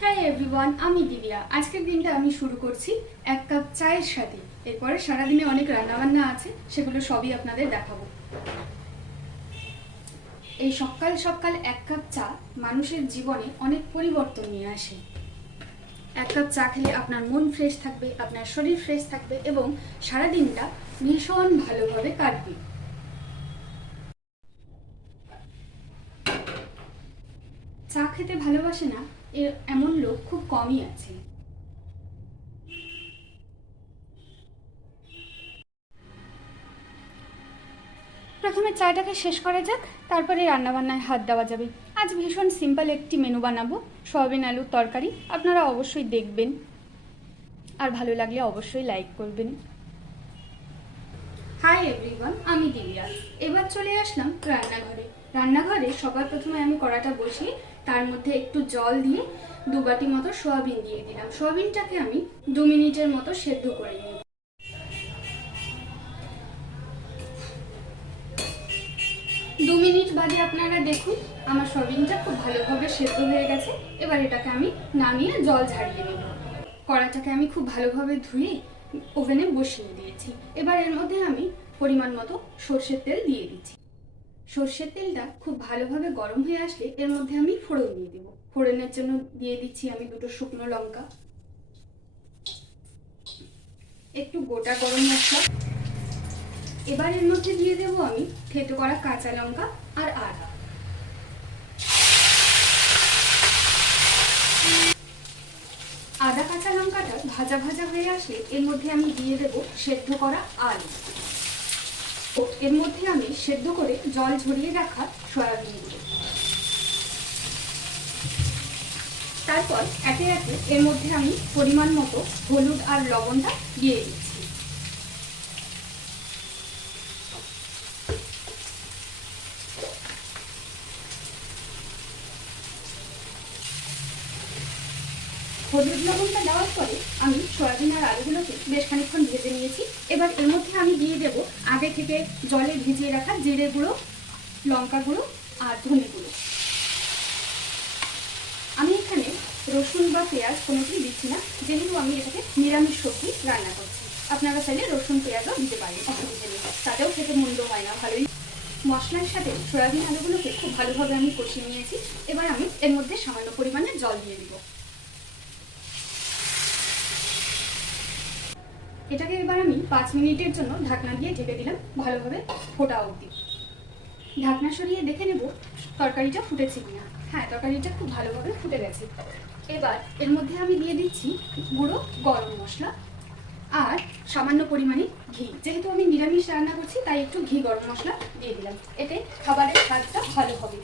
Hi everyone, আমি দিব্যা। আজকের দিনটা আমি শুরু করছি এক কাপ চায়ের সাথে। এরপরে সারাদিনে অনেক রান্নাবান্না আছে, সেগুলো সবই আপনাদের দেখাবো। এই সকাল সকাল এক কাপ চা মানুষের জীবনে অনেক পরিবর্তন নিয়ে আসে। এক কাপ চা খেলে আপনার মন ফ্রেশ থাকবে, আপনার শরীর ফ্রেশ থাকবে এবং সারাদিনটা ভীষণ ভালোভাবে কাটবে। চা খেতে ভালোবাসে না এমন লোক খুব কমই আছে। প্রথমে চাটাকে শেষ করা যাক, তারপরে রান্নাবান্নায় হাত দেওয়া যাবে। আজ ভীষণ সিম্পল একটি মেনু বানাবো, সয়াবিন আলুর তরকারি। আপনারা অবশ্যই দেখবেন আর ভালো লাগলে অবশ্যই লাইক করবেন। হাই এভরিওয়ান, আমি দিব্যা। এবার চলে আসলাম রান্নাঘরে সবার প্রথমে আমি কড়াটা বসিয়ে তার মধ্যে একটু জল দিয়ে 2 বাটি মতো সয়াবিন দিয়ে দিলাম। সয়াবিনটাকে আমি 2 মিনিটের মতো সেদ্ধ করে নিই। 2 মিনিট বাদে আপনারা দেখুন আমার সয়াবিনটা খুব ভালোভাবে সেদ্ধ হয়ে গেছে। এবার এটাকে আমি নামিয়ে জল ঝাড়িয়ে নেব। কড়াটাকে আমি খুব ভালোভাবে ধুয়ে ওভেনে বসিয়ে দিয়েছি। এবার এর মধ্যে আমি পরিমাণ মতো সর্ষের তেল দিয়ে দিচ্ছি। সর্ষের তেলটা খুব ভালোভাবে গরম হয়ে আসলে এর মধ্যে আমি ফোড়ন দিয়ে দেবো। ফোড়নের জন্য দিয়ে দিচ্ছি আমি 2 শুকনো লঙ্কা, একটু গোটা গরম মশলা। এবার এর মধ্যে দিয়ে দেব আমি থেতো করা কাঁচা লঙ্কা আর আদা। আদা কাঁচা লঙ্কাটা ভাজা ভাজা হয়ে আসলে এর মধ্যে আমি দিয়ে দেব সেদ্ধ করা আলু। এর মধ্যে আমি সেদ্ধ করে জল ঝরিয়ে রাখা সয়াবিনগুলো। তারপর একে একে এর মধ্যে আমি পরিমাণ মতো হলুদ আর লবণটা দিয়ে দিচ্ছি। হলুদ লবণটা দেওয়ার পরে আমি সয়াবিন আর আলুগুলোকে বেশ খানিকক্ষণ ভেজে নিয়েছি। এবার এর মধ্যে আমি দিয়ে দেব আগে থেকে জলে ভিজিয়ে রাখা জিরে গুঁড়ো, লঙ্কা গুঁড়ো আর ধনে গুঁড়ো। আমি এখানে রসুন বা পেঁয়াজ কোনোটাই দিচ্ছি না, যেহেতু আমি এটাকে নিরামিষ সবজি রান্না করছি। আপনারা চাইলে রসুন পেঁয়াজও দিতে পারেন, অসুবিধা নেই, তাতেও খেতে মন্দ হয় না, ভালোই। মশলার সাথে সয়াবিন আলুগুলোকে খুব ভালোভাবে আমি কষিয়ে নিয়েছি। এবার আমি এর মধ্যে সামান্য পরিমাণে জল দিয়ে দিব। এটাকে এবার আমি 5 মিনিটের জন্য ঢাকনা দিয়ে ঢেকে দিলাম, ভালোভাবে ফোটা অবধি। ঢাকনা সরিয়ে দেখে নেব তরকারিটা ফুটেছে কিনা। হ্যাঁ, তরকারিটা খুব ভালোভাবে ফুটে গেছে। এবার এর মধ্যে আমি দিয়ে দিচ্ছি গুঁড়ো গরম মশলা আর সামান্য পরিমাণে ঘি। যেহেতু আমি নিরামিষ রান্না করছি তাই একটু ঘি গরম মশলা দিয়ে দিলাম, এতে খাবারের স্বাদটা ভালো হবে।